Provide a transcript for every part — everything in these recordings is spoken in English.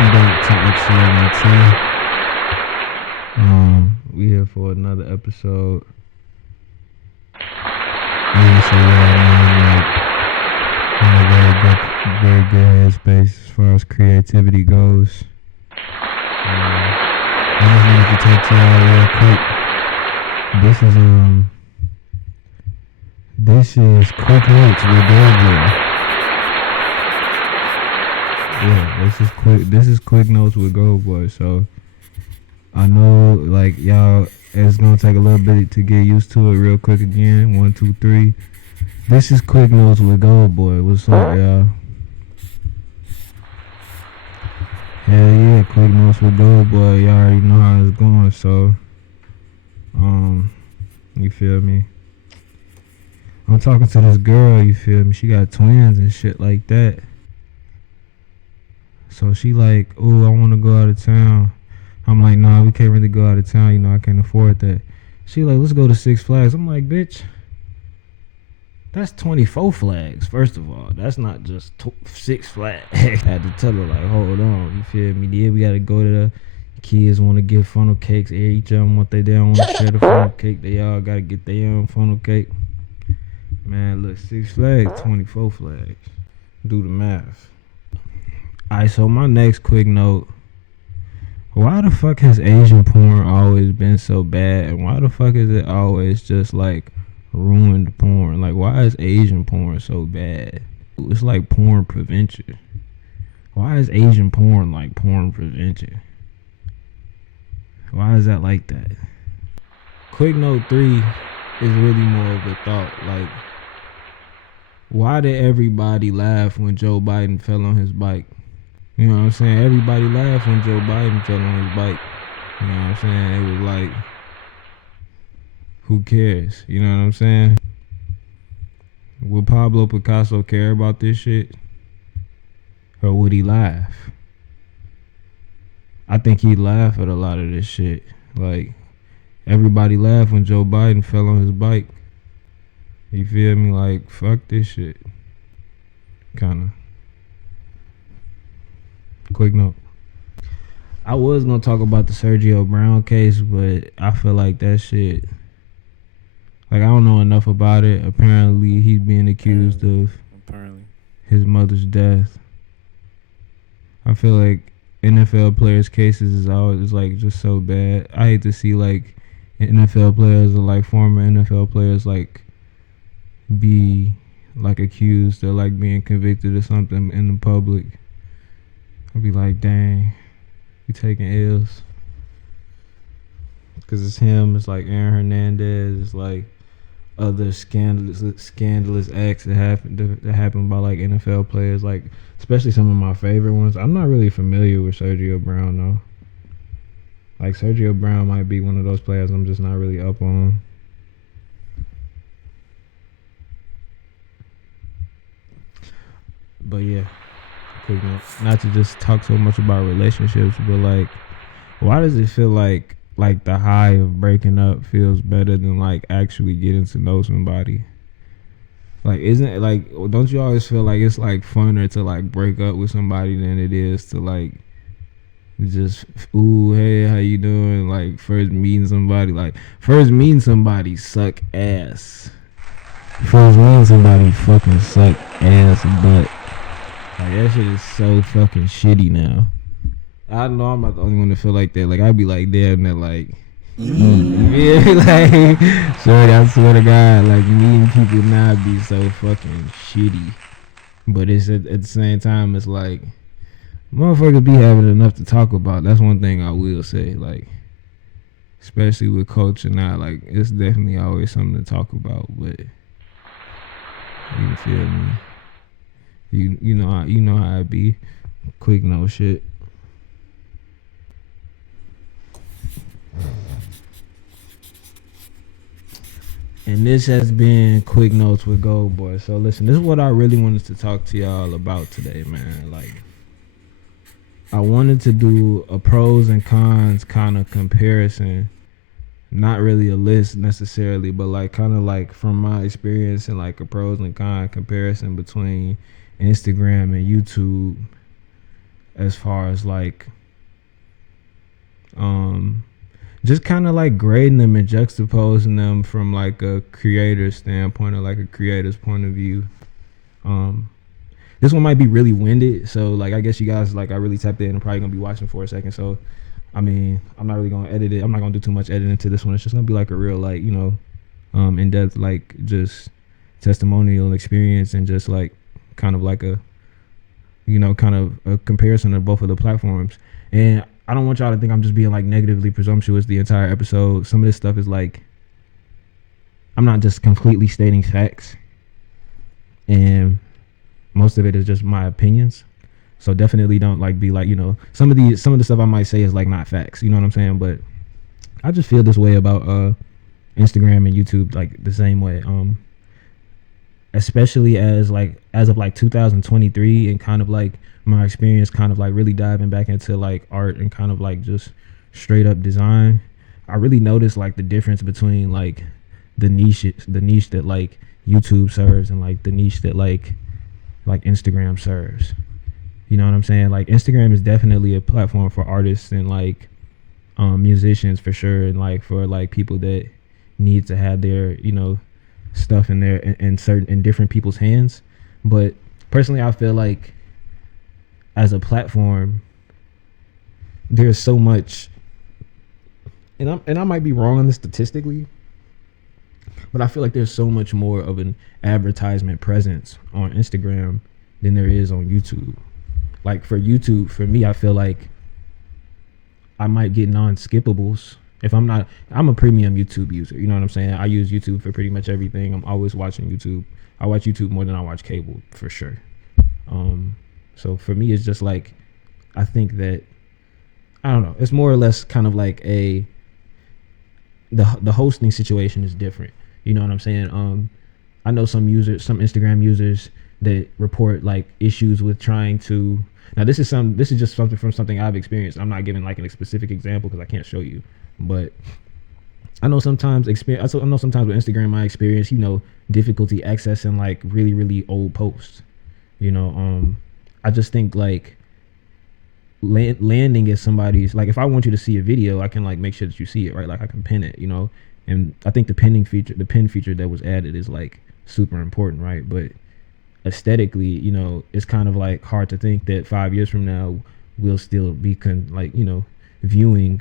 Welcome back to XCLNT. We here for another episode. So I'm in a very good headspace as far as creativity goes. I just wanted to talk to y'all real quick. This is quick notes with Goldberg. Yeah, this is quick notes with Gold Boy. So I know, like, y'all, it's gonna take a little bit to get used to it real quick again. 1, 2, 3. This is quick notes with Gold Boy. What's up, y'all? Hell yeah, quick notes with Gold Boy. Y'all already know how it's going. So, you feel me? I'm talking to this girl. You feel me? She got twins and shit like that. So she like, oh, I want to go out of town. I'm like, nah, we can't really go out of town. You know, I can't afford that. She like, let's go to Six Flags. I'm like, bitch, that's 24 flags. First of all, that's not just 6 Flags. I had to tell her, like, hold on. You feel me? Yeah, we got to go to the kids want to get funnel cakes. Each of them want they don't want to share the funnel cake. They all got to get their own funnel cake. Man, look, 6 Flags, 24 flags. Do the math. Alright, so my next quick note. Why the fuck has Asian porn always been so bad? And why the fuck is it always just like ruined porn? Like, why is Asian porn so bad? It's like porn prevention. Why is Asian porn like porn prevention? Why is that like that? Quick note 3 is really more of a thought. Like, why did everybody laugh when Joe Biden fell on his bike? You know what I'm saying? Everybody laughed when Joe Biden fell on his bike. You know what I'm saying? It was like, who cares? You know what I'm saying? Would Pablo Picasso care about this shit? Or would he laugh? I think he'd laugh at a lot of this shit. Like, everybody laughed when Joe Biden fell on his bike. You feel me? Like, fuck this shit. Kinda. Quick note. I was gonna talk about the Sergio Brown case, but I feel like that shit, like, I don't know enough about it. Apparently he's being accused of his mother's death. I feel like NFL players' cases is always like just so bad. I hate to see like NFL players or like former NFL players like be like accused or like being convicted of something in the public. I'd be like, dang, you taking L's. Because it's him, it's like Aaron Hernandez, it's like other scandalous acts that happen by like NFL players, like especially some of my favorite ones. I'm not really familiar with Sergio Brown though. Like, Sergio Brown might be one of those players I'm just not really up on. But yeah. Not to just talk so much about relationships, but like, why does it feel like the high of breaking up feels better than like actually getting to know somebody? Like, isn't it like, don't you always feel like it's like funner to like break up with somebody than it is to like just, ooh, hey, how you doing? Like, first meeting somebody suck ass. First meeting somebody fucking suck ass butt. Like, that shit is so fucking shitty now. I know I'm not the only one to feel like that. Like, I'd be like, damn, that like, yeah, like, sorry, I swear to God, like, meeting people now be so fucking shitty. But it's at the same time, it's like, motherfuckers be having enough to talk about. That's one thing I will say. Like, especially with culture now, like, it's definitely always something to talk about. But you feel me? You know how it be. Quick no shit. And this has been Quick Notes with Gold Boy. So listen, this is what I really wanted to talk to y'all about today, man. Like, I wanted to do a pros and cons kind of comparison. Not really a list necessarily, but like kind of like from my experience and like a pros and cons comparison between Instagram and YouTube as far as like just kind of like grading them and juxtaposing them from like a creator standpoint or like a creator's point of view. This one might be really winded, so like I guess you guys like I really tapped in and probably gonna be watching for a second. So I mean, I'm not really gonna edit it. I'm not gonna do too much editing to this one. It's just gonna be like a real like, you know, in depth like just testimonial experience and just like kind of like a, you know, kind of a comparison of both of the platforms. And I don't want y'all to think I'm just being like negatively presumptuous the entire episode. Some of this stuff is like, I'm not just completely stating facts, and most of it is just my opinions. So definitely don't like be like, you know, some of the stuff I might say is like not facts, you know what I'm saying? But I just feel this way about Instagram and YouTube like the same way. Especially as of like 2023 and kind of like my experience kind of like really diving back into like art and kind of like just straight up design. I really noticed like the difference between like the niche that like YouTube serves and like the niche that like Instagram serves. You know what I'm saying? Like Instagram is definitely a platform for artists and like musicians for sure, and like for like people that need to have their, you know, stuff in there in different people's hands. But personally I feel like as a platform there's so much, and I might be wrong on this statistically, but I feel like there's so much more of an advertisement presence on Instagram than there is on YouTube. Like for YouTube, for me, I feel like I might get non-skippables if I'm a premium YouTube user. You know what I'm saying? I use YouTube for pretty much everything. I'm always watching YouTube. I watch YouTube more than I watch cable for sure. So for me, it's just like, I think that, I don't know, it's more or less kind of like the hosting situation is different. You know what I'm saying? I know some Instagram users that report like issues with trying to, now this is just something from something I've experienced. I'm not giving like a specific example because I can't show you, but I know sometimes with Instagram, my experience, you know, difficulty accessing like really, really old posts. You know, I just think like landing as somebody's, like if I want you to see a video, I can like make sure that you see it, right? Like I can pin it, you know, and I think the pin feature that was added is like super important, right? But aesthetically, you know, it's kind of like hard to think that 5 years from now we'll still be viewing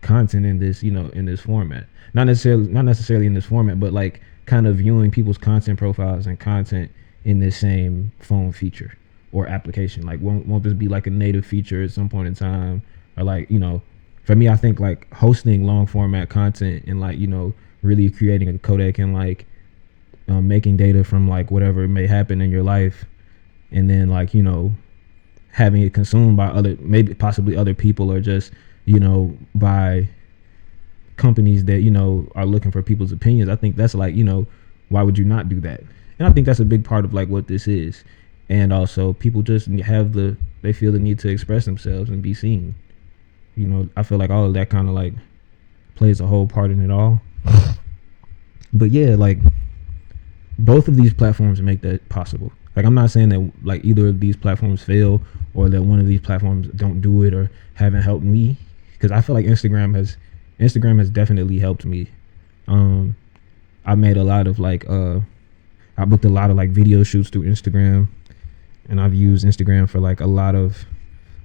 content in this, you know, in this format. Not necessarily in this format, but like kind of viewing people's content profiles and content in this same phone feature or application. Like won't this be like a native feature at some point in time? Or like, you know, for me, I think like hosting long format content and like, you know, really creating a codec and like making data from like whatever may happen in your life, and then like, you know, having it consumed by possibly other people, or just, you know, by companies that, you know, are looking for people's opinions. I think that's like, you know, why would you not do that? And I think that's a big part of like what this is. And also people just they feel the need to express themselves and be seen. You know, I feel like all of that kind of like plays a whole part in it all. But yeah, like both of these platforms make that possible. Like I'm not saying that like either of these platforms fail or that one of these platforms don't do it or haven't helped me, because I feel like Instagram has definitely helped me. I made a lot of like I booked a lot of like video shoots through Instagram, and I've used Instagram for like a lot of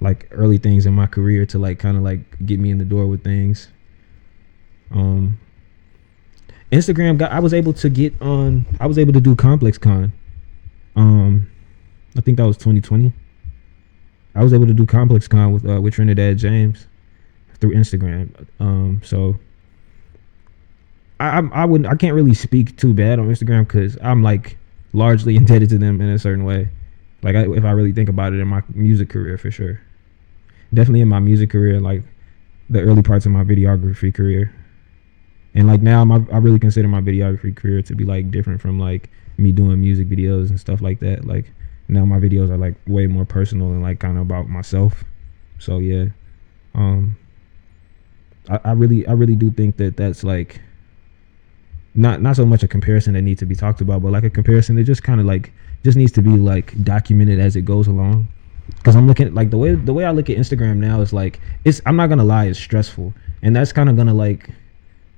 like early things in my career to like kind of like get me in the door with things. Instagram I was able to do ComplexCon. I think that was 2020. I was able to do ComplexCon with Trinidad James through Instagram. So I can't really speak too bad on Instagram because I'm like largely indebted to them in a certain way. Like if I really think about it, in my music career for sure. Definitely in my music career, like the early parts of my videography career. And like now I really consider my videography career to be like different from like me doing music videos and stuff like that. Like now my videos are like way more personal and like kind of about myself. So yeah, I really do think that that's like not so much a comparison that needs to be talked about, but like a comparison that just kind of like just needs to be like documented as it goes along. Because I'm looking at, like, the way I look at Instagram now is like, it's, I'm not gonna lie, it's stressful, and that's kind of gonna, like,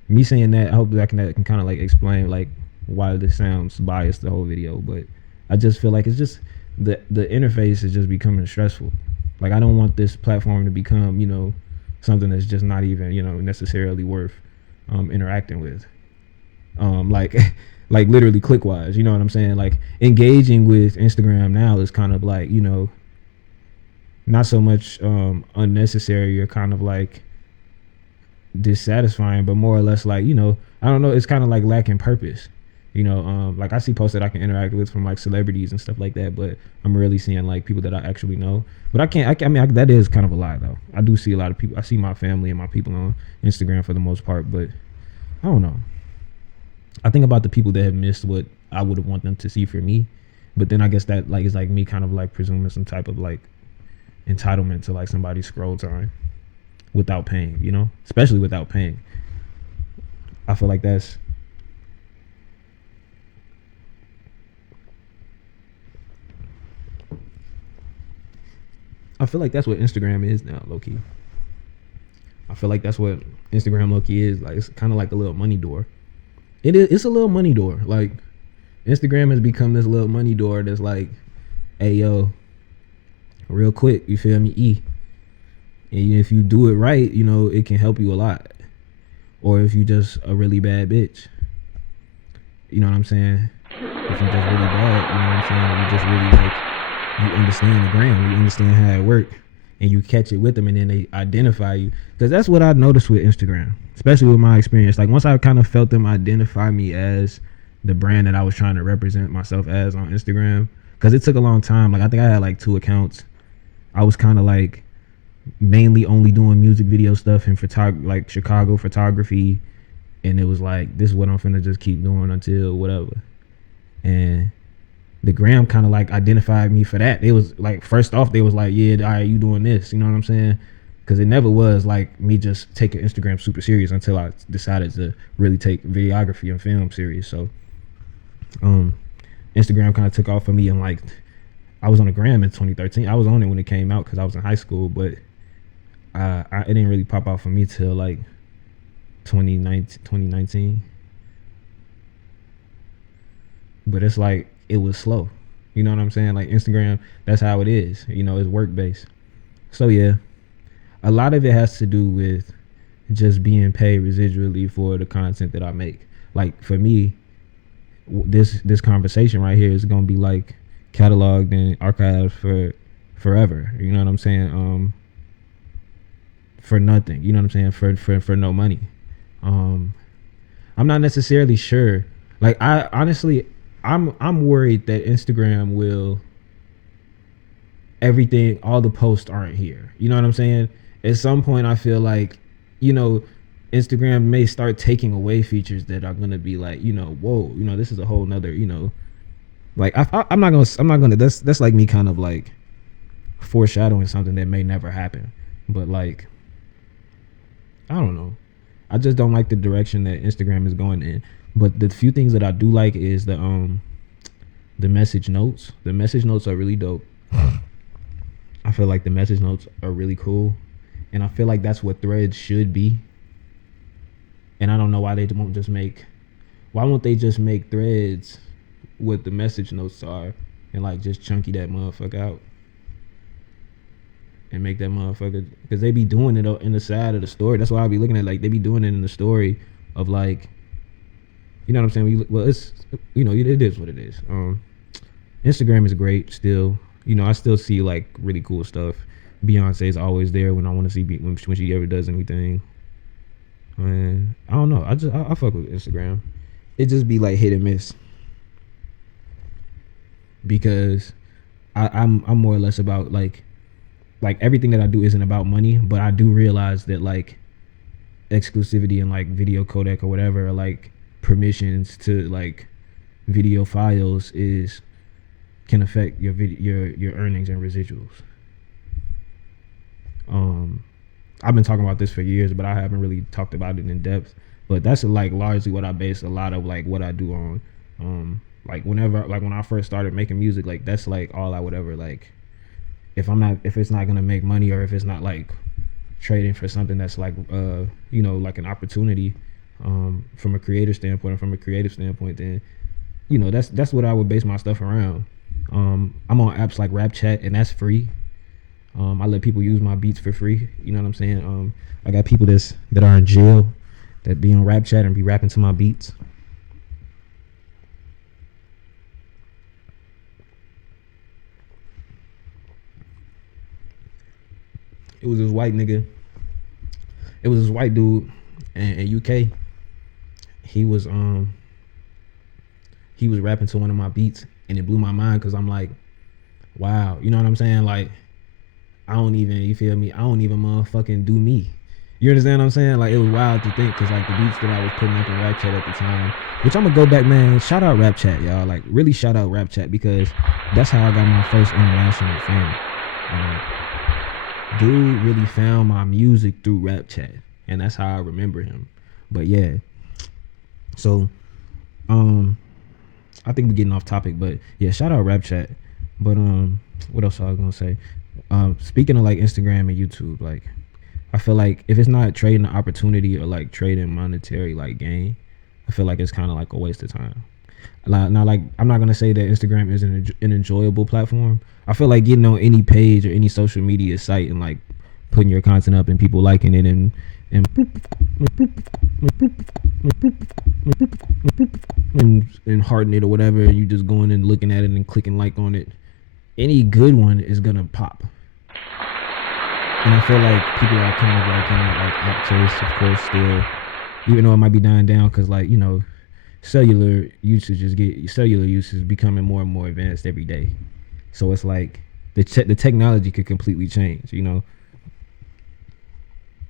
me saying that. I hope that can kind of like explain like why this sounds biased the whole video, but I just feel like it's just the interface is just becoming stressful. Like, I don't want this platform to become, something that's just not even, necessarily worth interacting with. Like like literally click wise, you know what I'm saying? Like, engaging with Instagram now is kind of like, not so much unnecessary or kind of like dissatisfying, but more or less like, I don't know, it's kind of like lacking purpose. Like, I see posts that I can interact with from like celebrities and stuff like that, but I'm really seeing like people that I actually know. But I mean, that is kind of a lie though. I do see a lot of people. I see my family and my people on Instagram for the most part, but I don't know. I think about the people that have missed what I would want them to see for me, but then I guess that like is like me kind of like presuming some type of like entitlement to like somebody's scroll time without paying, especially without paying. I feel like that's what Instagram is now, low key. I feel like that's what Instagram low key is. Like, it's kind of like a little money door. It's a little money door. Like, Instagram has become this little money door that's like, hey yo, real quick, you feel me? And if you do it right, it can help you a lot. Or if you just a really bad bitch, you know what I'm saying? If you just really bad, you know what I'm saying? You just really like, you understand the gram, you understand how it works, and you catch it with them, and then they identify you. Because that's what I noticed with Instagram, especially with my experience. Like, once I kind of felt them identify me as the brand that I was trying to represent myself as on Instagram, because it took a long time. Like, I think I had like 2 accounts. I was kind of like mainly only doing music video stuff and like Chicago photography, and it was like, this is what I'm finna just keep doing until whatever. And the gram kind of like identified me for that. It was like, first off, they was like, yeah, all right, you doing this, you know what I'm saying? Because it never was like me just taking Instagram super serious until I decided to really take videography and film serious. So Instagram kind of took off for me, and like, I was on the gram in 2013. I was on it when it came out because I was in high school, but it didn't really pop out for me till like 2019. But it's like, it was slow. You know what I'm saying? Like, Instagram, that's how it is. It's work based. So yeah, a lot of it has to do with just being paid residually for the content that I make. Like, for me, this conversation right here is gonna be like cataloged and archived for forever. You know what I'm saying? For nothing. You know what I'm saying? For no money. I'm not necessarily sure. Like, I honestly, I'm worried that Instagram will, everything, all the posts aren't here. You know what I'm saying? At some point, I feel like, Instagram may start taking away features that are gonna be like, whoa, this is a whole nother, like, I'm not gonna. That's like me kind of like foreshadowing something that may never happen. But like, I don't know. I just don't like the direction that Instagram is going in. But the few things that I do like is the message notes. The message notes are really dope. I feel like the message notes are really cool, and I feel like that's what Threads should be. And I don't know why they won't just make. Why won't they just make Threads what the message notes are, and like just chunky that motherfucker out and make that motherfucker, because they be doing it in the side of the story. That's why I be looking at, like, they be doing it in the story of like. You know what I'm saying? Well, it's, it is what it is. Instagram is great still. I still see like really cool stuff. Beyonce's always there when I want to see when she ever does anything. And I don't know. I fuck with Instagram. It just be like hit and miss. Because I'm more or less about like everything that I do isn't about money, but I do realize that like exclusivity and like video codec or whatever, or like permissions to like video files can affect your earnings and residuals. I've been talking about this for years, but I haven't really talked about it in depth. But that's like largely what I base a lot of like what I do on. Like when I first started making music, like that's like all I would ever like if it's not gonna make money, or if it's not like trading for something that's like like an opportunity from a creator standpoint or from a creative standpoint, then that's what I would base my stuff around. I'm on apps like Rap Chat, and that's free. I let people use my beats for free. You know what I'm saying? I got people that are in jail that be on Rap Chat and be rapping to my beats. It was this white nigga. It was this white dude in UK. He was rapping to one of my beats, and it blew my mind because I'm like, wow, you know what I'm saying? Like, you feel me? I don't even motherfucking do me. You understand what I'm saying? Like, it was wild to think, because like the beats that I was putting up in Rap Chat at the time, which I'm gonna go back, man. Shout out Rap Chat, y'all. Like, really shout out Rap Chat, because that's how I got my first international fame. Dude really found my music through Rap Chat, and that's how I remember him. But yeah, so I think we're getting off topic, but yeah, shout out Rap Chat. But what else I was gonna say? Speaking of like Instagram and YouTube, like I feel like if it's not trading the opportunity or like trading monetary like gain, I feel like it's kind of like a waste of time. Now, like, I'm not gonna say that Instagram isn't an enjoyable platform. I feel like getting on any page or any social media site and like putting your content up and people liking it and hearting it or whatever, and you just going and looking at it and clicking like on it, any good one is gonna pop. And I feel like people are kind of like in that like app chase, of course, still, even though it might be dying down, because like cellular usage is becoming more and more advanced every day. So it's like the technology could completely change.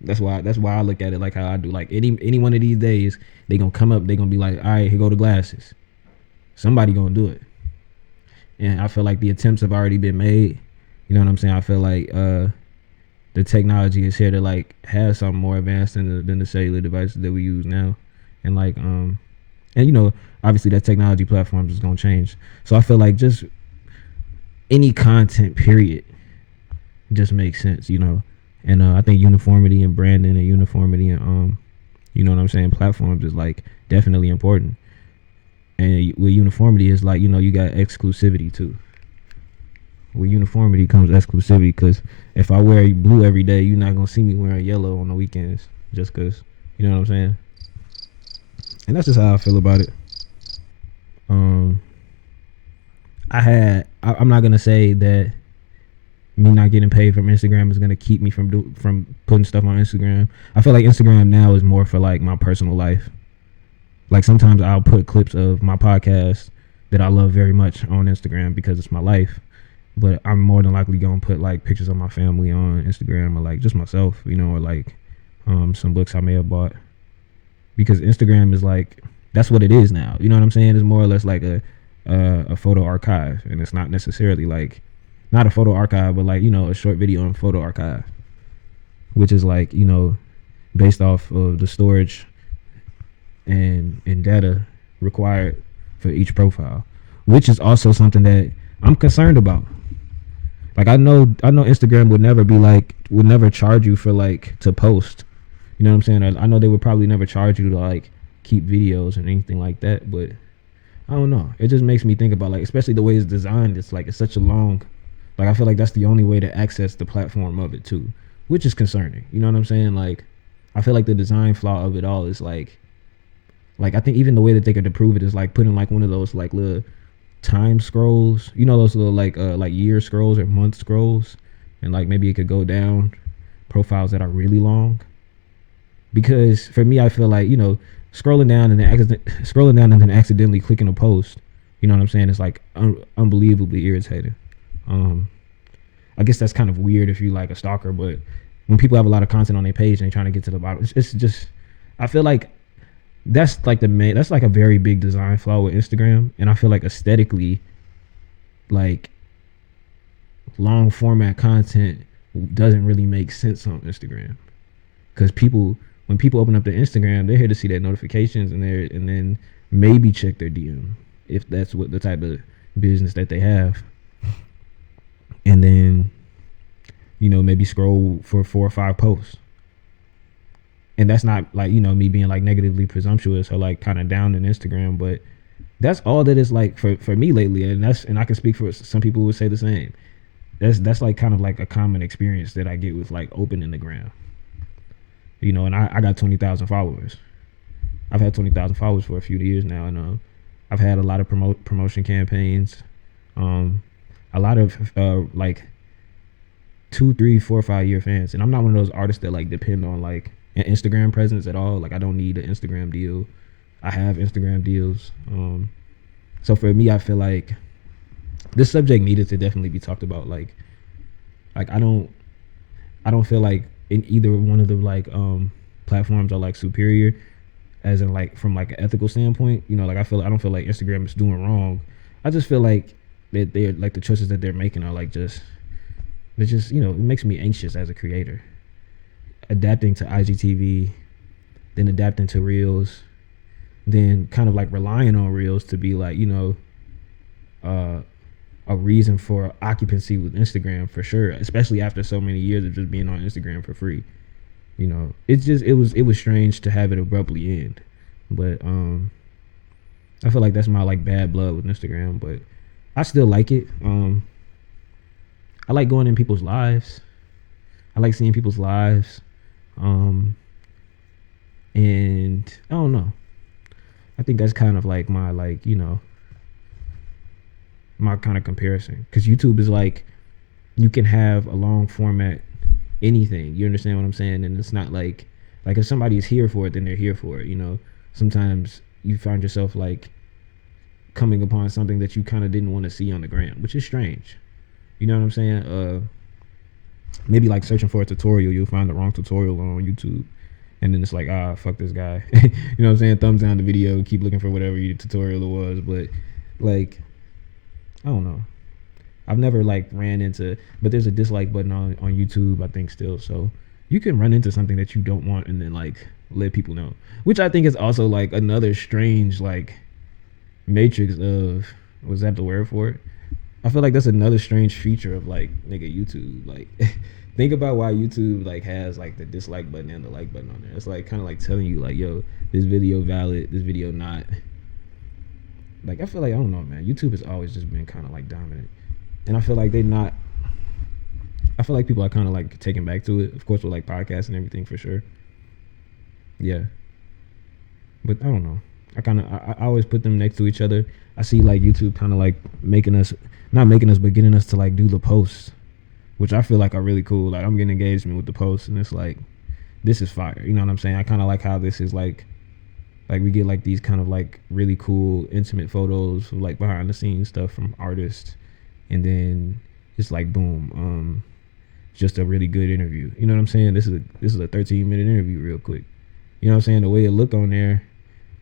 That's why I look at it like how I do. Like any one of these days, they gonna come up. They gonna be like, all right, here go the glasses. Somebody gonna do it. And I feel like the attempts have already been made. You know what I'm saying? I feel like the technology is here to like have something more advanced than the cellular devices that we use now. And like and obviously that technology platform is gonna change. So I feel like just any content period just makes sense, And I think uniformity in branding and uniformity in platforms is like definitely important. And with uniformity is like, you got exclusivity too. With uniformity comes exclusivity, because if I wear blue every day, you're not gonna see me wearing yellow on the weekends, just because, you know what I'm saying? And that's just how I feel about it. I'm not gonna say that me not getting paid from Instagram is gonna keep me from putting stuff on Instagram. I feel like Instagram now is more for like my personal life. Like sometimes I'll put clips of my podcast that I love very much on Instagram because it's my life. But I'm more than likely gonna put like pictures of my family on Instagram, or like just myself, or like some books I may have bought. Because Instagram is like, that's what it is now. You know what I'm saying? It's more or less like a photo archive, and it's not necessarily like, not a photo archive, but like, a short video and photo archive, which is like, based off of the storage and data required for each profile, which is also something that I'm concerned about. Like I know Instagram would never charge you for like to post. You know what I'm saying? I know they would probably never charge you to like keep videos or anything like that, but I don't know. It just makes me think about like, especially the way it's designed. It's like, it's such a long, like I feel like that's the only way to access the platform of it too, which is concerning. You know what I'm saying? Like, I feel like the design flaw of it all is like I think even the way that they could improve it is like putting like one of those like little time scrolls, those little like year scrolls or month scrolls, and like maybe it could go down profiles that are really long. Because for me, I feel like scrolling down and then accidentally clicking a post, you know what I'm saying, it's like unbelievably irritating. I guess that's kind of weird if you like a stalker, but when people have a lot of content on their page and they're trying to get to the bottom, it's just, I feel like that's like a very big design flaw with Instagram. And I feel like aesthetically, like long format content doesn't really make sense on Instagram, because when people open up their Instagram, they're here to see their notifications and then maybe check their DM if that's what the type of business that they have. And then maybe scroll for 4 or 5 posts. And that's not like, me being like negatively presumptuous or like kind of down in Instagram, but that's all that is like for me lately. And I can speak for some people who would say the same. That's like kind of like a common experience that I get with like opening the gram. And I got 20,000 followers. I've had 20,000 followers for a few years now, and I've had a lot of promotion campaigns, a lot of like 2, 3, 4, 5 year fans. And I'm not one of those artists that like depend on like an Instagram presence at all. Like I don't need an Instagram deal. I have Instagram deals. So for me, I feel like this subject needed to definitely be talked about. Like I don't feel like in either one of the like platforms are like superior, as in like from like an ethical standpoint. Like I don't feel like Instagram is doing wrong. I just feel like that they're like the choices that they're making are like it makes me anxious as a creator. Adapting to IGTV, then adapting to Reels, then kind of like relying on Reels to be like a reason for occupancy with Instagram for sure, especially after so many years of just being on Instagram for free. It was strange to have it abruptly end, but I feel like that's my like bad blood with Instagram, but I still like it. I like going in people's lives. I like seeing people's lives. And I don't know. I think that's kind of like my like, my kind of comparison. Because YouTube is like, you can have a long format anything. You understand what I'm saying? And it's not like if somebody is here for it, then they're here for it. Sometimes you find yourself like coming upon something that you kind of didn't want to see on the gram, which is strange. You know what I'm saying? Maybe like searching for a tutorial, you'll find the wrong tutorial on YouTube. And then it's like, fuck this guy. You know what I'm saying? Thumbs down the video, keep looking for whatever your tutorial it was. But like, I don't know. I've never like ran into, but there's a dislike button on YouTube, I think still. So you can run into something that you don't want and then like let people know, which I think is also like another strange like matrix of, was that the word for it? I feel like that's another strange feature of like nigga YouTube. Like think about why YouTube like has like the dislike button and the like button on there. It's like kind of like telling you like, yo, this video valid, this video not. Like I feel like, I don't know, man, YouTube has always just been kind of like dominant. And I feel like I feel like people are kind of like taken back to it, of course, with like podcasts and everything for sure. Yeah. But I don't know. I always put them next to each other. I see like YouTube kind of like not making us, but getting us to like do the posts, which I feel like are really cool. Like I'm getting engagement with the posts, and it's like, this is fire. You know what I'm saying? I kind of like how this is like we get like these kind of like really cool intimate photos of like behind the scenes stuff from artists, and then it's like boom, just a really good interview. You know what I'm saying? This is a 13-minute interview real quick. You know what I'm saying? The way it look on there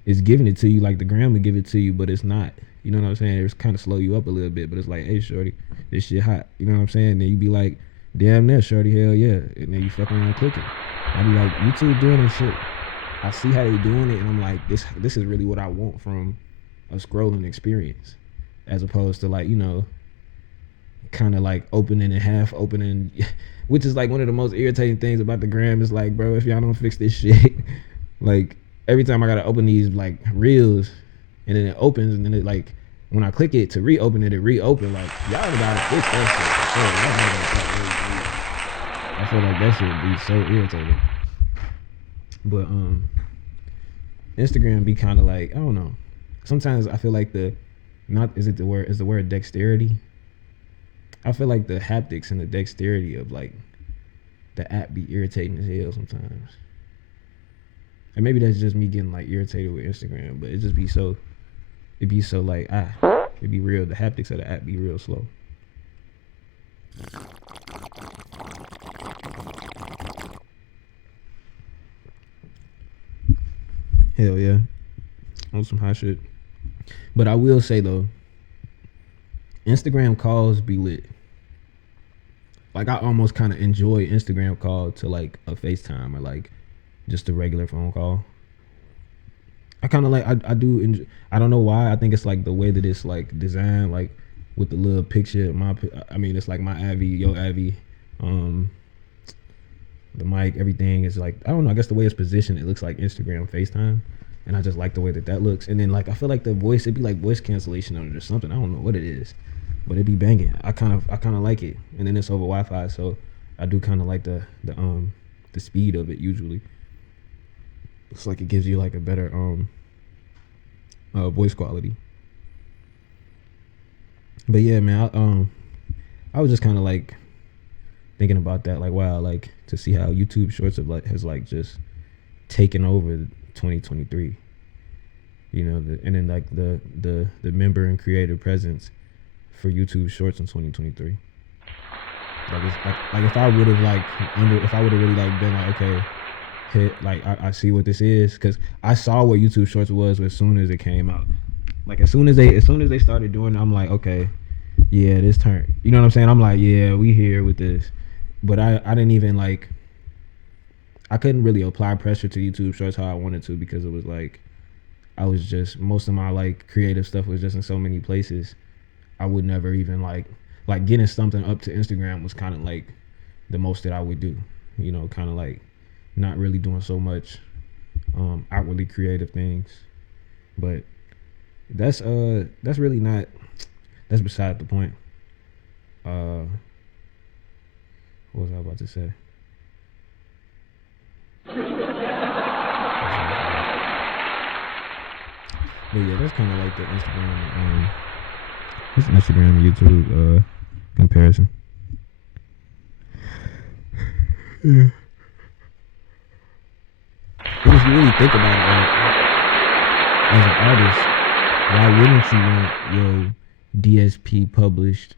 is giving it to you, like the gram would give it to you, but it's not. You know what I'm saying? It's kind of slow you up a little bit, but it's like, hey, shorty, this shit hot. You know what I'm saying? Then you be like, damn there, shorty, hell yeah. And then you fucking around clicking. I be like, YouTube doing this shit. I see how they doing it, and I'm like, this is really what I want from a scrolling experience, as opposed to like, kind of like opening and half opening, which is like one of the most irritating things about the gram. Is like, bro, if y'all don't fix this shit, like every time I gotta open these like reels, and then it opens, and then it like when I click it to reopen it, it reopen. Like y'all gotta fix that shit. I feel like that shit be so irritating. But Instagram be kind of like, I don't know. Sometimes I feel like the word dexterity. I feel like the haptics and the dexterity of like the app be irritating as hell sometimes. And maybe that's just me getting like irritated with Instagram, but it'd be so like, it'd be real. The haptics of the app be real slow. Hell yeah. On some hot shit. But I will say though, Instagram calls be lit. Like I almost kind of enjoy Instagram call to like a FaceTime or like just a regular phone call. I kind of like, I do enjoy, I don't know why. I think it's like the way that it's like designed, like with the little picture of it's like my Abby, your Abby, The mic, everything is like, I don't know, I guess the way it's positioned, it looks like Instagram FaceTime. And I just like the way that looks. And then like I feel like the voice, it'd be like voice cancellation on it or something. I don't know what it is, but it'd be banging. I kind of like it. And then it's over Wi-Fi, so I do kind of like the speed of it usually. It's like it gives you like a better voice quality. But yeah, man, I was just kind of like thinking about that, like wow, like to see how YouTube Shorts has like just taken over 2023. You know, and then like the member and creator presence for YouTube Shorts in 2023. Like it's like if I would have really like been like, okay, hit, like I see what this is, because I saw what YouTube Shorts was as soon as it came out. Like as soon as they started doing it, I'm like, okay, yeah, this turn. You know what I'm saying? I'm like, yeah, we here with this. But I didn't even like, I couldn't really apply pressure to YouTube Shorts how I wanted to, because it was like, I was just, most of my like creative stuff was just in so many places. I would never even like getting something up to Instagram was kind of like the most that I would do, you know, kind of like not really doing so much outwardly creative things. But that's really not, that's beside the point. What was I about to say? But yeah, that's kind of like the Instagram YouTube comparison. Yeah. But if you really think about it, like, as an artist, why wouldn't you want your DSP published,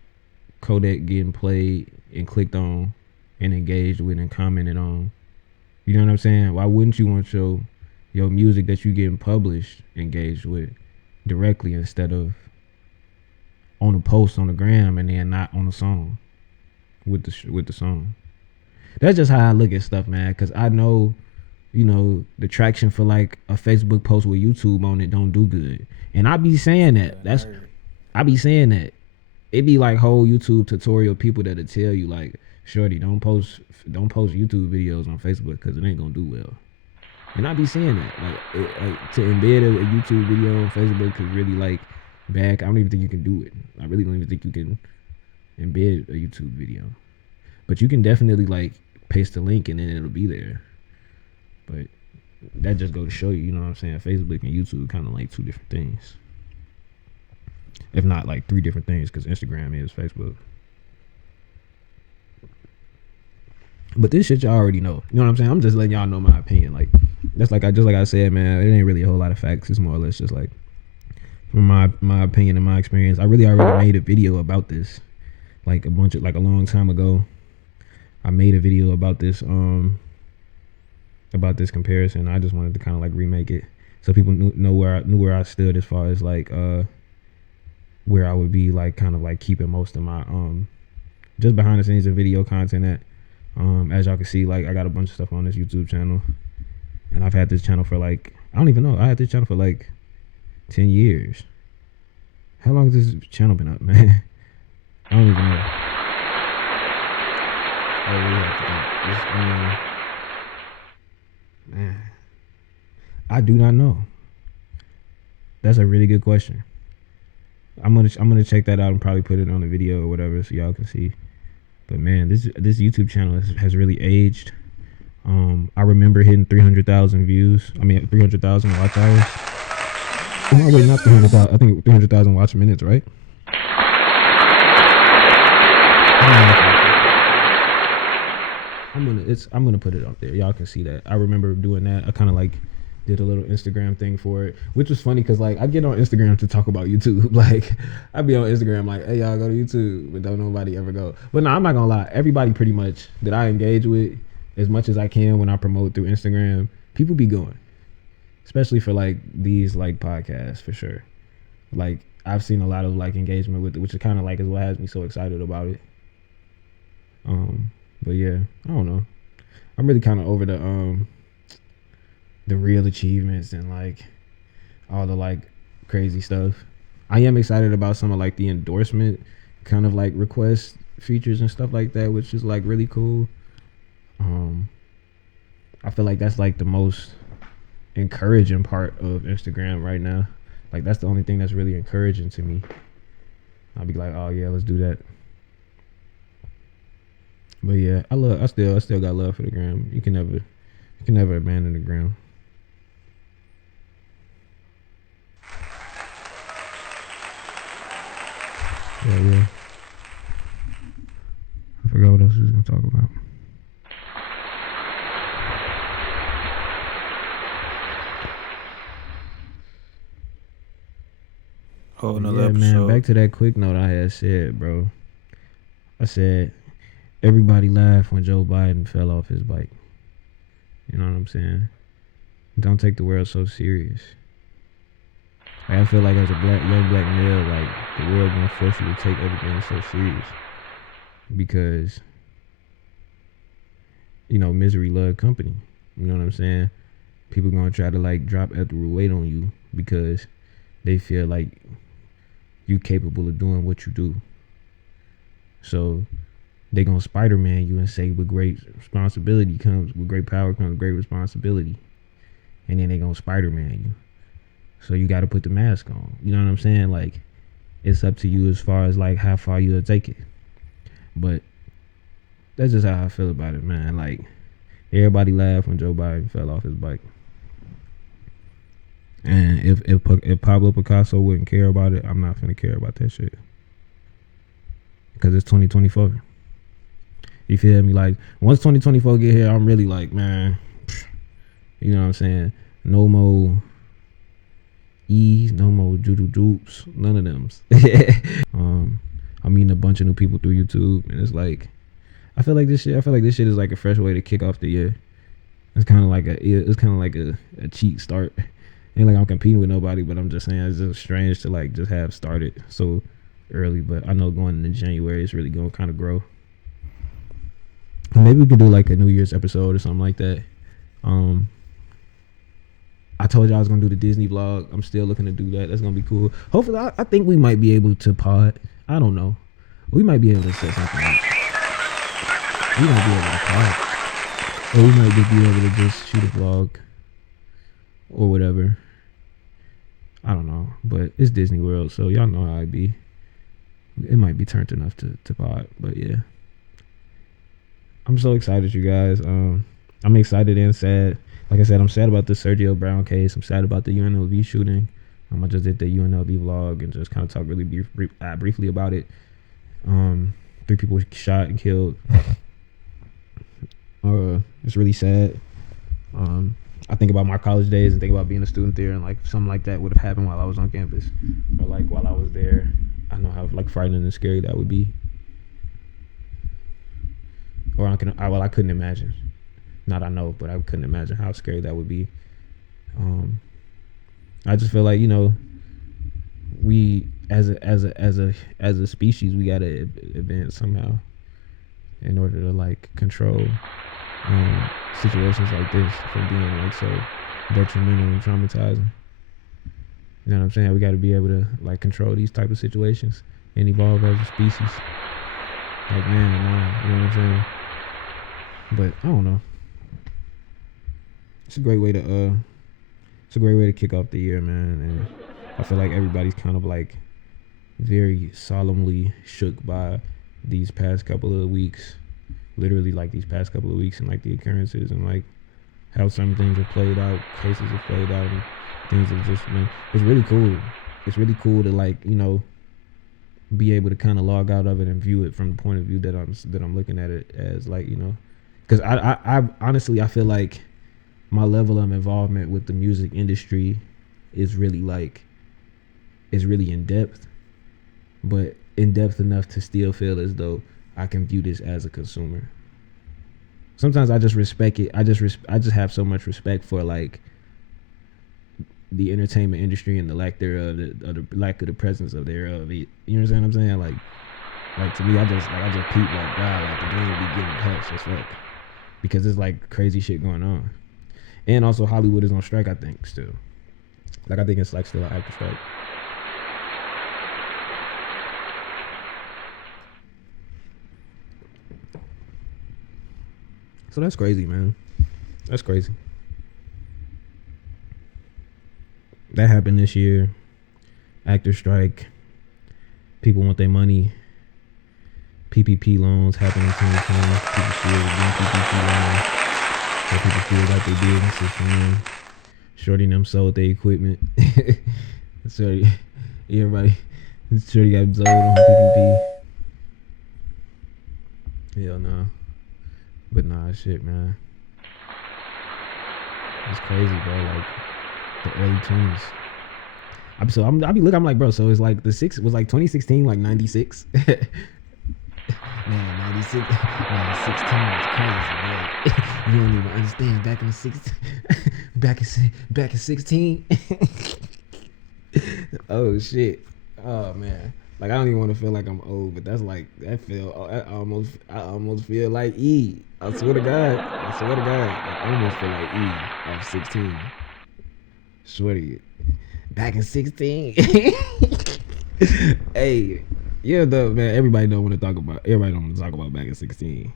Kodak getting played and clicked on and engaged with and commented on? You know what I'm saying? Why wouldn't you want your music that you getting published engaged with directly, instead of on a post on the gram and then not on the song with the song? That's just how I look at stuff, man, because I know, you know, the traction for like a Facebook post with YouTube on it don't do good. And I be saying that. I be saying that. It be like whole YouTube tutorial people that'll tell you like, shorty, don't post YouTube videos on Facebook because it ain't gonna do well. And I be saying that, like to embed a YouTube video on Facebook is really like bad. I don't even think you can do it. I really don't even think you can embed a YouTube video. But you can definitely like paste a link and then it'll be there. But that just goes to show you, you know what I'm saying? Facebook and YouTube kind of like two different things. If not like three different things, because Instagram is Facebook. But this shit y'all already know. You know what I'm saying? I'm just letting y'all know my opinion. Like that's like I said, man, it ain't really a whole lot of facts. It's more or less just like from my opinion and my experience. I really already made a video about this. Like a long time ago. I made a video about this comparison. I just wanted to kind of like remake it so people knew where I stood as far as like where I would be like kind of like keeping most of my just behind the scenes and video content at. As y'all can see, like I got a bunch of stuff on this YouTube channel, and I've had this channel for like, I don't even know, I had this channel for like 10 years. How long has this channel been up, man? I don't even know. I really have to think. Man, I do not know. That's a really good question. I'm gonna check that out and probably put it on the video or whatever so y'all can see. But man, this YouTube channel has really aged. I remember hitting 300,000 views. 300,000 watch hours. Oh, wait, not 300,000. I think 300,000 watch minutes, right? I'm gonna put it up there. Y'all can see that. I remember doing that. I kind of like did a little Instagram thing for it, which was funny because like I get on Instagram to talk about YouTube. Like I be on Instagram like, hey, y'all go to YouTube, but don't nobody ever go. But no, I'm not gonna lie. Everybody pretty much that I engage with as much as I can when I promote through Instagram, people be going, especially for like these like podcasts for sure. Like I've seen a lot of like engagement with it, which is kind of like is what has me so excited about it. But yeah, I don't know. I'm really kind of over the real achievements and like all the like crazy stuff. I am excited about some of like the endorsement kind of like requests features and stuff like that, which is like really cool. I feel like that's like the most encouraging part of Instagram right now. Like that's the only thing that's really encouraging to me. I'll be like, oh yeah, let's do that. But yeah, I still got love for the gram. You can never abandon the gram. Yeah. I forgot what else we was gonna talk about. Oh, another yeah, episode. Man. Back to that quick note I had said, bro. I said everybody laughed when Joe Biden fell off his bike. You know what I'm saying? Don't take the world so serious. Like, I feel like as a young black male, like the world gonna force you to take everything so serious because misery love company. You know what I'm saying? People gonna try to like drop extra weight on you because they feel like you capable of doing what you do. So they gonna Spider-Man you and say with great power comes great responsibility. And then they gonna Spider-Man you. So you gotta put the mask on. You know what I'm saying? Like, it's up to you as far as like how far you'll take it. But that's just how I feel about it, man. Like, everybody laughed when Joe Biden fell off his bike. And if Pablo Picasso wouldn't care about it, I'm not finna care about that shit. Because it's 2024. You feel me? Like, once 2024 get here, I'm really like, man, you know what I'm saying? No more E's, no more doodle doops, none of them. I'm meeting a bunch of new people through YouTube, and it's like, I feel like this shit is like a fresh way to kick off the year. It's kind of like a cheat start. Ain't like I'm competing with nobody, but I'm just saying it's just strange to like just have started so early. But I know going into January, it's really gonna kind of grow. Maybe we could do like a New Year's episode or something like that. I told you I was gonna do the Disney vlog. I'm still looking to do that. That's gonna be cool. Hopefully, I think we might be able to pod. I don't know. We might be able to set something up. We might be able to pod, or we might just be able to just shoot a vlog or whatever. I don't know, but it's Disney World, so y'all know how it be. It might be turned enough to pod, but yeah. I'm so excited, you guys. I'm excited and sad. Like I said, I'm sad about the Sergio Brown case. I'm sad about the UNLV shooting. I just did the UNLV vlog and just kind of talk really briefly about it. 3 people shot and killed. It's really sad. I think about my college days and think about being a student there, and like something like that would have happened while I was on campus or like while I was there. I know how like frightening and scary that would be. Or I couldn't imagine. Not I know, but I couldn't imagine how scary that would be. I just feel like, we as a species, we gotta advance somehow in order to like control situations like this from being like so detrimental and traumatizing. You know what I'm saying? We gotta be able to like control these type of situations and evolve as a species. Like, man, nah, you know what I'm saying? But I don't know. It's a great way to kick off the year, man. And I feel like everybody's kind of like very solemnly shook by these past couple of weeks. Literally like these past couple of weeks and like the occurrences and like how some things have played out, cases have played out, and things have just been. It's really cool. It's really cool to like, be able to kind of log out of it and view it from the point of view that I'm looking at it as, like, because I honestly I feel like my level of involvement with the music industry is really in depth, but in depth enough to still feel as though I can view this as a consumer. Sometimes I just respect it. I just have so much respect for like the entertainment industry and the lack thereof, the lack of the presence of thereof. You understand what I'm saying? Like to me, I just peep like, God, like the game be getting hushed as fuck because there's like crazy shit going on, and also Hollywood is on strike. I think still, like I think it's like still an active strike. So that's crazy, man. That's crazy. That happened this year. Actor strike. People want their money. PPP loans happened in 2020. People still getting PPP loans. So people still got their businesses from them. Shorty and them sold their equipment. Shorty got sold on PPP. Hell no. But nah, shit, man. It's crazy, bro. Like the early 20s. I'm like, bro, so it's like the six was like 2016, like 96. Man, 96, man, 16 was crazy, bro. You don't even understand. Back in 16. Oh shit. Oh man. Like I don't even want to feel like I'm old, but that's like I almost feel like E. I swear to God. I almost feel like E of 16. Swear to you. Back in 16. Hey, yeah, though, man. Everybody don't want to talk about back in 16.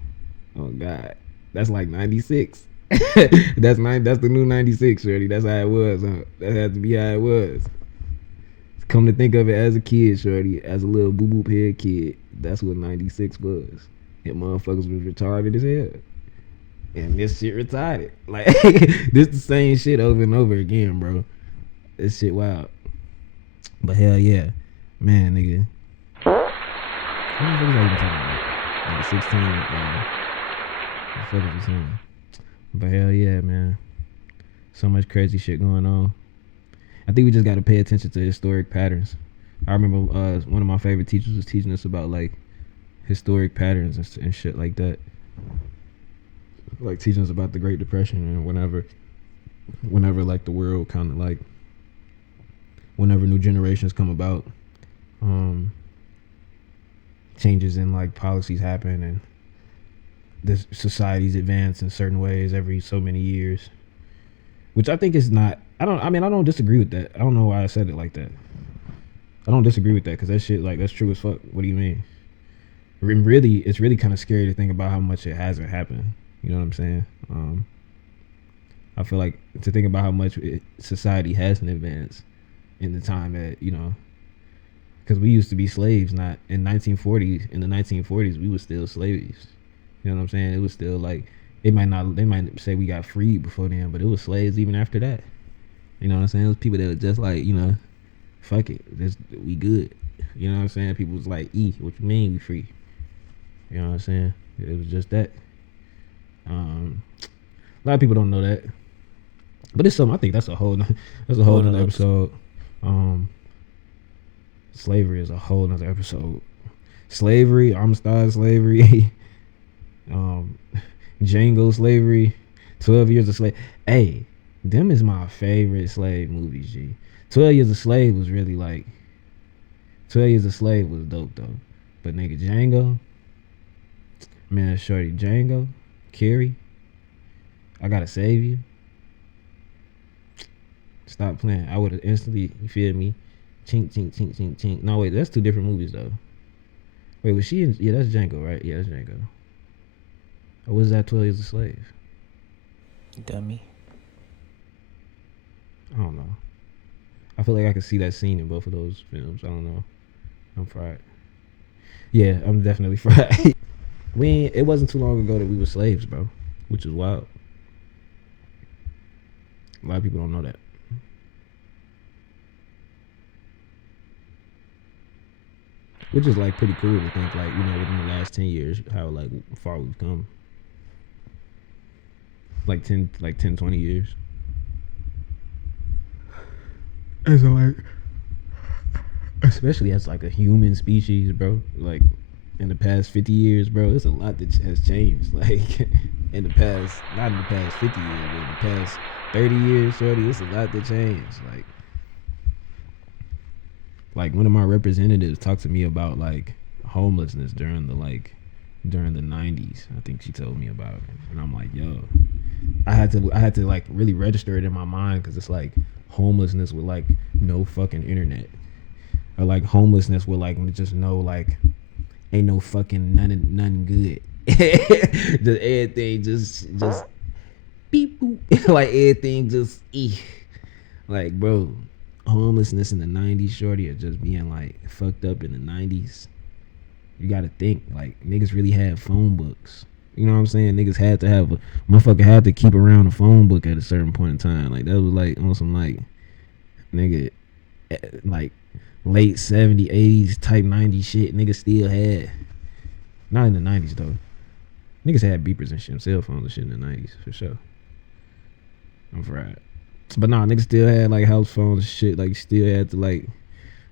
Oh God, that's like 96. That's the new 96, shorty. That's how it was. Huh? That had to be how it was. Come to think of it, as a kid, shorty, as a little boo boop head kid, that's what 96 was. And motherfuckers was retarded as hell. And this shit retarded. Like this the same shit over and over again, bro. This shit wild. But hell yeah. Man, nigga. What the fuck was I even talking about? Like 16, what the fuck was you saying? But hell yeah, man. So much crazy shit going on. I think we just gotta pay attention to historic patterns. I remember one of my favorite teachers was teaching us about like historic patterns and shit like that. Like teaching us about the Great Depression and whenever like the world kind of like, whenever new generations come about, changes in like policies happen and the societies advance in certain ways every so many years, which I think is not. I don't disagree with that. I don't know why I said it like that. I don't disagree with that because that shit, like, that's true as fuck. What do you mean? Really, it's really kind of scary to think about how much it hasn't happened. You know what I'm saying? I feel like to think about how much society hasn't advanced in the time that, you know, because we used to be slaves. Not in the 1940s, we were still slaves. You know what I'm saying? It was still like, they might say we got freed before then, but it was slaves even after that. You know what I'm saying? It was people that were just like, you know, fuck it, we good. You know what I'm saying? People was like, what you mean we free? You know what I'm saying? It was just that. A lot of people don't know that, but it's something. I think that's a whole other episode. Slavery is a whole nother episode. Slavery, Amistad slavery, Django slavery, 12 Years a Slave. Hey, them is my favorite slave movies, G. 12 Years a Slave was really like, 12 Years a Slave was dope though. But nigga, Django, man, shorty, Django, Carrie, I Gotta Save You. Stop playing. I would have instantly, you feel me? Chink, chink, chink, chink, chink. No, wait, that's two different movies though. Wait, was she in, yeah, that's Django, right? Yeah, that's Django. Or was that 12 Years a Slave? Dummy. I don't know. I feel like I could see that scene in both of those films. I don't know. I'm fried. Yeah, I'm definitely fried. It wasn't too long ago that we were slaves, bro. Which is wild. A lot of people don't know that. Which is like pretty cool to think, like, you know, within the last 10 years, how like far we've come. Like 10, 20 years. As a like, especially as like a human species, bro. Like in the past 50 years, bro, there's a lot that has changed. Like in the past, not in the past 50 years, but in the past 30 years, shorty, there's a lot that changed. Like one of my representatives talked to me about like homelessness during the 90s. I think she told me about it, and I'm like, yo, I had to like really register it in my mind, because it's like homelessness with like no fucking internet, or like homelessness with like just no, like ain't no fucking nothing good. just everything just beep boop. Like everything just like bro, homelessness in the 90s, shorty, or just being like fucked up in the 90s. You gotta think, like, niggas really had phone books. You know what I'm saying? Niggas had to have motherfucker had to keep around a phone book at a certain point in time. Like, that was like on some like nigga like late 70s, 80s type 90s shit. Niggas still had, not in the 90s though. Niggas had beepers and shit, cell phones and shit in the 90s for sure. I'm fried. But nah, niggas still had like house phones and shit. Like, still had to like,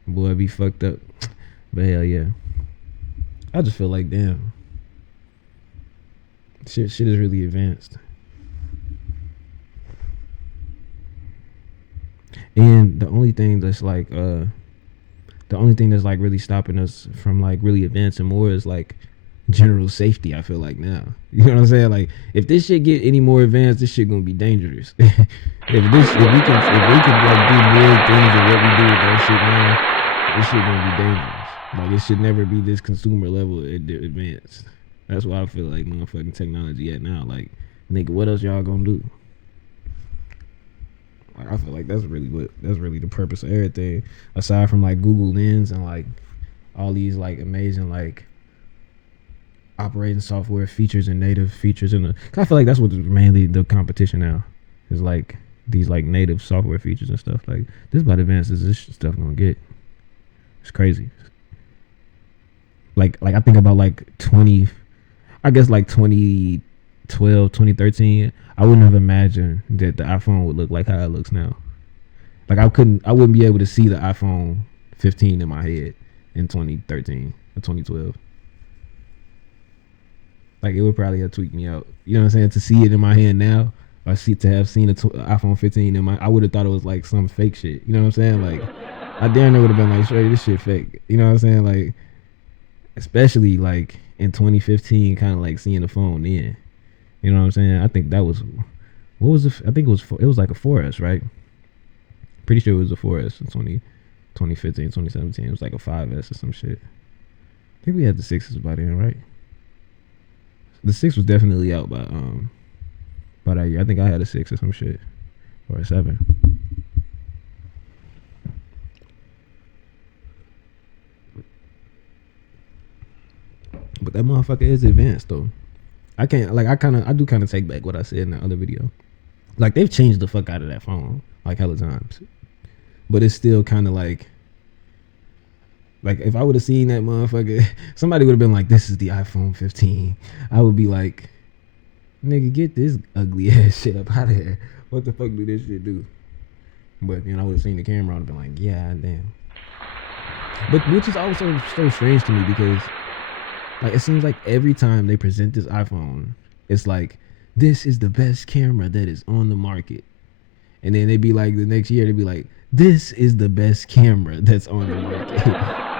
boy, be fucked up. But hell yeah. I just feel like, damn, shit is really advanced. And the only thing that's like really stopping us from like really advancing more is like general safety. I feel like now, you know what I'm saying? Like, if this shit get any more advanced, this shit gonna be dangerous. if we can like do more things than what we do with that shit now, this shit gonna be dangerous. Like, it should never be this consumer level advanced. That's why I feel like motherfucking technology at now. Like, nigga, what else y'all gonna do? Like, I feel like that's really the purpose of everything. Aside from like Google Lens and like all these like amazing like operating software features and native features in the. Cause I feel like that's what's mainly the competition now. Is like these like native software features and stuff. Like, this about advanced as this stuff gonna get. It's crazy. Like I think about like 2012, 2013, I wouldn't have imagined that the iPhone would look like how it looks now. Like, I wouldn't be able to see the iPhone 15 in my head in 2013 or 2012. Like, it would probably have tweaked me out. You know what I'm saying? To see it in my hand now, or to have seen iPhone 15 in my, I would have thought it was like some fake shit. You know what I'm saying? Like, I damn near would have been like, straight, this shit fake. You know what I'm saying? Like, especially like in 2015, kind of like seeing the phone then. You know what I'm saying? I think that was, what was it? I think it was like a 4S, right? Pretty sure it was a 4S in 2015, 2017. It was like a 5S or some shit. I think we had the 6s by then, right? The 6 was definitely out by that year. I think I had a 6 or some shit, or a 7. But that motherfucker is advanced though. I do kind of take back what I said in that other video. Like, they've changed the fuck out of that phone like hella times, but it's still kind of like if I would have seen that motherfucker, somebody would have been like, "This is the iPhone 15." I would be like, "Nigga, get this ugly ass shit up out of here. What the fuck do this shit do?" But I would have seen the camera and been like, "Yeah, damn." But which is also so strange to me because, like, it seems like every time they present this iPhone, it's like, this is the best camera that is on the market. And then they be like, the next year, they be like, this is the best camera that's on the market.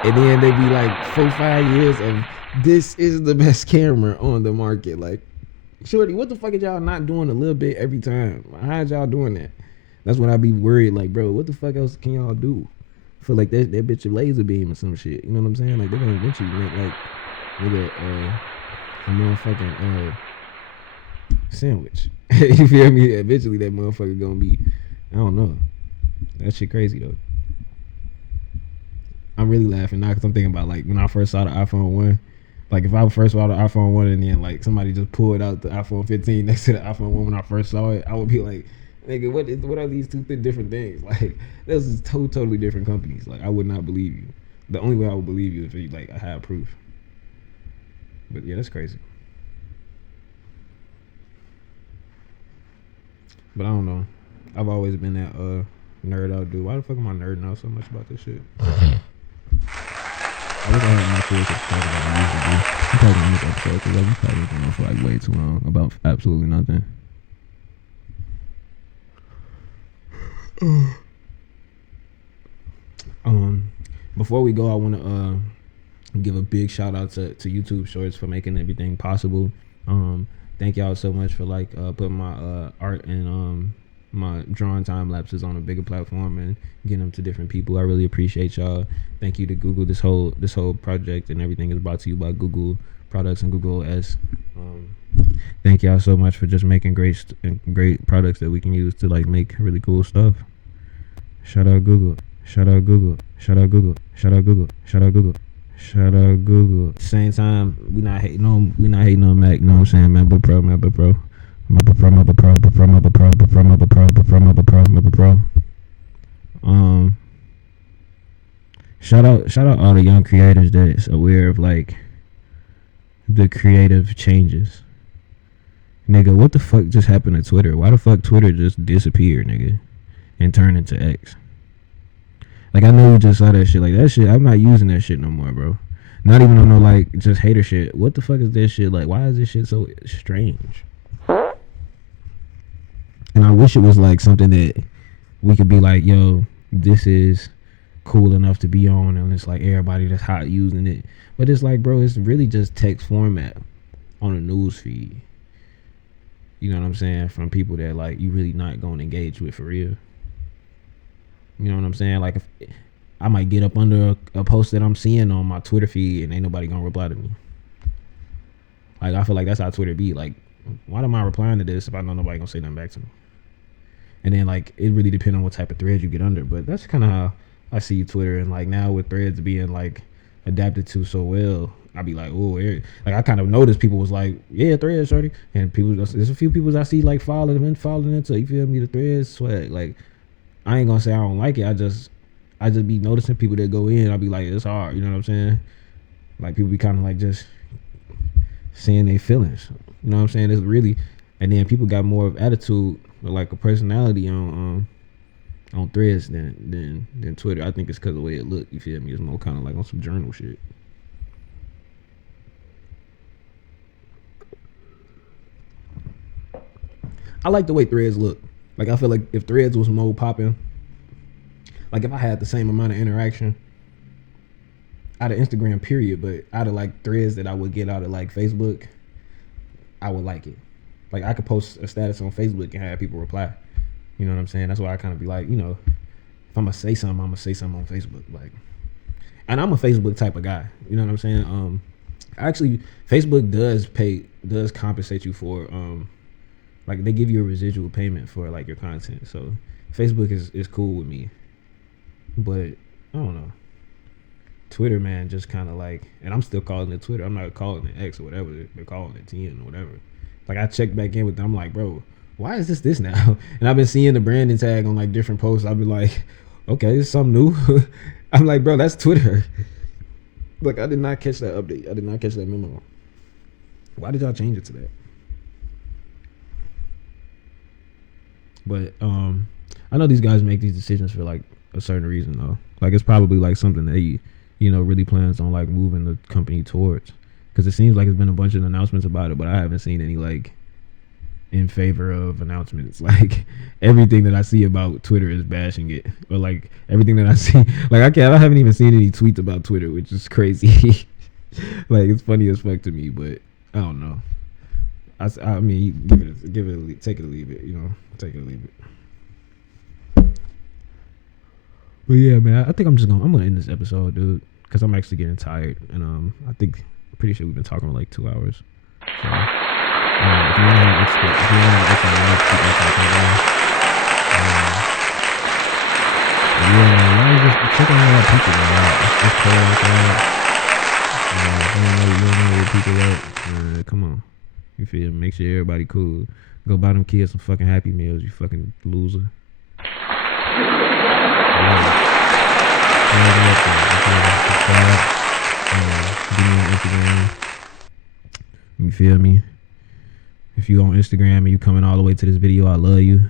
And then they be like 4-5 years of, this is the best camera on the market. Like, shorty, what the fuck is y'all not doing a little bit every time? How is y'all doing that? That's when I be worried, like, bro, what the fuck else can y'all do? I feel like that bitch a laser beam or some shit. You know what I'm saying? Like, they're gonna eventually make like a motherfucking sandwich. You feel me? Eventually that motherfucker gonna be, I don't know. That shit crazy though. I'm really laughing now because I'm thinking about like when I first saw the iPhone 1. Like, if I first saw the iPhone 1 and then like somebody just pulled out the iPhone 15 next to the iPhone 1 when I first saw it, I would be like, nigga, what are these two different things? Like, this is totally different companies. Like, I would not believe you. The only way I would believe you is if you like I had proof. But yeah, that's crazy. But I don't know. I've always been that nerd out dude. Why the fuck am I nerding out so much about this shit? I wish I had more tools to talk about than I usually do. I'm talking on this episode because like, we probably been on for like way too long about absolutely nothing. Before we go, I want to give a big shout out to YouTube Shorts for making everything possible. Thank y'all so much for like putting my art and my drawing time lapses on a bigger platform and getting them to different people. I really appreciate y'all. Thank you to Google. This whole project and everything is brought to you by Google products and Google OS. Thank y'all so much for just making great products that we can use to like make really cool stuff. Shout out Google. Shout out Google. Shout out Google. Shout out Google. Shout out Google. Shout out Google. Same time, we not hating on Mac. You know what I'm saying? mahbapro. Shout out all the young creators that's aware of like the creative changes. Nigga, what the fuck just happened to Twitter? Why the fuck Twitter just disappeared, nigga, and turned into X? Like, I know you just saw that shit. Like, that shit, I'm not using that shit no more, bro. Not even on no, like, just hater shit. What the fuck is this shit? Like, why is this shit so strange? And I wish it was, like, something that we could be like, yo, this is cool enough to be on, and it's, like, everybody that's hot using it. But it's like, bro, it's really just text format on a news feed. You know what I'm saying? From people that, like, you really not going to engage with for real. You know what I'm saying? Like, if I might get up under a post that I'm seeing on my Twitter feed and ain't nobody gonna reply to me. Like, I feel like that's how Twitter be. Like, why am I replying to this if I know nobody gonna say nothing back to me? And then, like, it really depends on what type of thread you get under. But that's kind of how I see Twitter. And, like, now with threads being, like, adapted to so well, I be like, oh, like, I kind of noticed people was like, yeah, threads, shorty. And people, there's a few people I see, like, falling into, you feel me, the threads, swag. Like, I ain't gonna say I don't like it. I just be noticing people that go in. I'll be like, it's hard. You know what I'm saying? Like, people be kind of like just saying their feelings. You know what I'm saying? It's really, and then people got more of attitude or like a personality on threads than Twitter. I think it's because of the way it look. You feel me? It's more kind of like on some journal shit. I like the way threads look. Like, I feel like if threads was more popping, like if I had the same amount of interaction out of Instagram, period, but out of like threads that I would get out of like Facebook, I would like it. Like, I could post a status on Facebook and have people reply. You know what I'm saying? That's why I kind of be like, you know, if I'm gonna say something, I'm gonna say something on Facebook. Like, and I'm a Facebook type of guy. You know what I'm saying? Actually, Facebook does compensate you for like, they give you a residual payment for like your content. So Facebook is cool with me. But I don't know. Twitter, man, just kind of like, and I'm still calling it Twitter. I'm not calling it X or whatever. They're calling it 10 or whatever. Like, I checked back in with them. I'm like, bro, why is this now? And I've been seeing the branding tag on like different posts. I'll be like, okay, it's something new. I'm like, bro, that's Twitter. Like, I did not catch that update. I did not catch that memo. Why did y'all change it to that? But I know these guys make these decisions for like a certain reason though. Like, it's probably like something that he, you know, really plans on like moving the company towards. Because it seems like there's been a bunch of announcements about it, but I haven't seen any like in favor of announcements. Like, everything that I see about Twitter is bashing it, or like everything that I see, like I haven't even seen any tweets about Twitter, which is crazy. Like, it's funny as fuck to me, but I don't know. I mean, take it or leave it, you know, take it or leave it. But yeah, man, I think I'm gonna end this episode, dude, because I'm actually getting tired, and I think I'm pretty sure we've been talking for like 2 hours. So, if you want to have XCLNT, keep that talking about. Yeah, man, y'all just check on all people, man. It's cold outside. You don't know where people at. Come on. You feel me? Make sure everybody cool. Go buy them kids some fucking Happy Meals, you fucking loser. Subscribe. Be on Instagram. You feel me? If you on Instagram and you coming all the way to this video, I love you.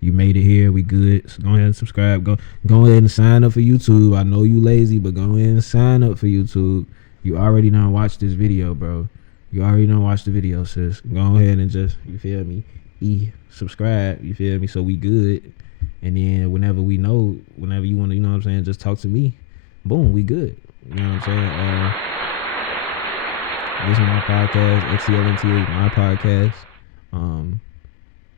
You made it here. We good. So go ahead and subscribe. Go ahead and sign up for YouTube. I know you lazy, but go ahead and sign up for YouTube. You already done watched this video, bro. You already done watched the video, sis. Go ahead and just, you feel me? Subscribe. You feel me? So we good. And then whenever you want to, you know what I'm saying, just talk to me. Boom, we good. You know what I'm saying? This is my podcast. XCLNT is my podcast.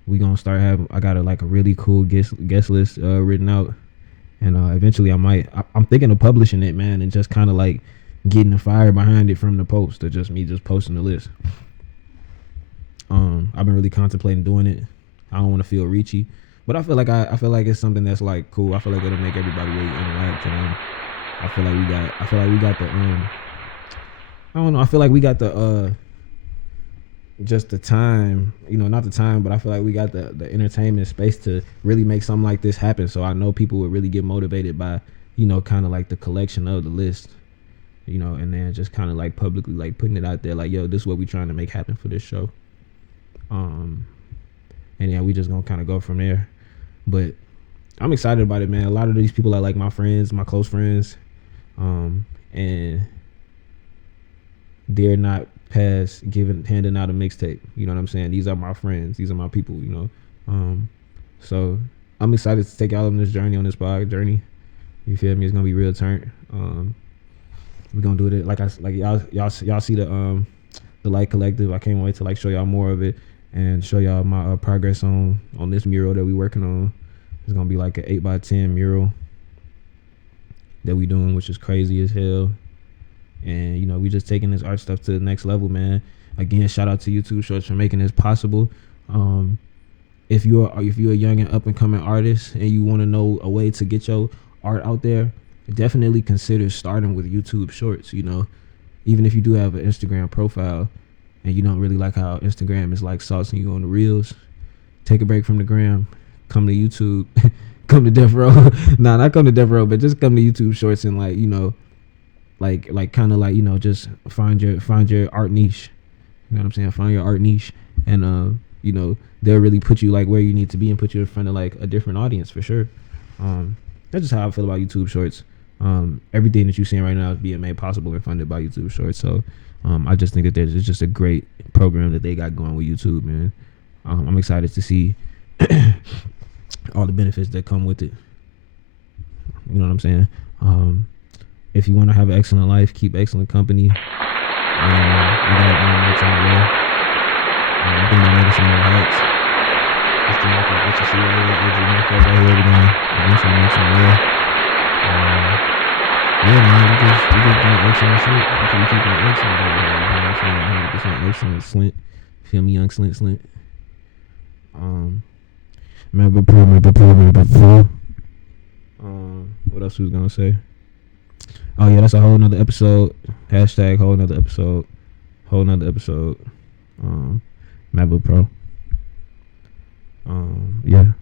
We gonna start having, I got a really cool guest list written out, and eventually I'm thinking of publishing it, man, and just kind of like getting the fire behind it from the post, or just me just posting the list. I've been really contemplating doing it. I don't want to feel reachy, but I feel like I feel like it's something that's like cool. I feel like it'll make everybody really interact. And I feel like we got the I don't know. I feel like we got the just the time, not the time, but I feel like we got the entertainment space to really make something like this happen. So I know people would really get motivated by, kind of like the collection of the list, and then just kind of like publicly like putting it out there like, yo, this is what we trying to make happen for this show. And yeah, we just gonna kind of go from there. But I'm excited about it, man. A lot of these people are like my friends, my close friends, and they're not past handing out a mixtape. You know what I'm saying? These are my friends. These are my people. So I'm excited to take y'all on this journey, on this podcast journey. You feel me? It's gonna be real turn. We're gonna do it like y'all see the Light Collective. I can't wait to like show y'all more of it and show y'all my progress on this mural that we working on. It's gonna be like an 8x10 mural that we doing, which is crazy as hell. And we just taking this art stuff to the next level, man. Again, shout out to YouTube Shorts for making this possible. If you're a young and up and coming artist and you want to know a way to get your art out there, definitely consider starting with YouTube Shorts. Even if you do have an Instagram profile and you don't really like how Instagram is like saucing you on the reels, take a break from the gram, come to YouTube, come to Death Row. Nah, not come to Death Row, but just come to YouTube Shorts and like kind of like just find your art niche. You know what I'm saying? Find your art niche, and they'll really put you like where you need to be and put you in front of like a different audience for sure. That's just how I feel about YouTube Shorts. Everything that you're seeing right now is being made possible and funded by YouTube Shorts. So I just think that it's just a great program that they got going with YouTube, man. I'm excited to see all the benefits that come with it. You know what I'm saying? If you want to have an excellent life, keep excellent company. We got more merch on the way. I'm going to make some more hats. Just to knock out what you see right here. AJ knock out right here. We're going to eventually make some more. Yeah, man, we just doing excellent shit. We keep it excellent over here. You know what I'm saying? 100% excellent. Slint. Feel me, young Slint. Mahbapro. What else was gonna say? Oh yeah, that's a whole nother episode. Hashtag whole nother episode. Mahbapro. Yeah.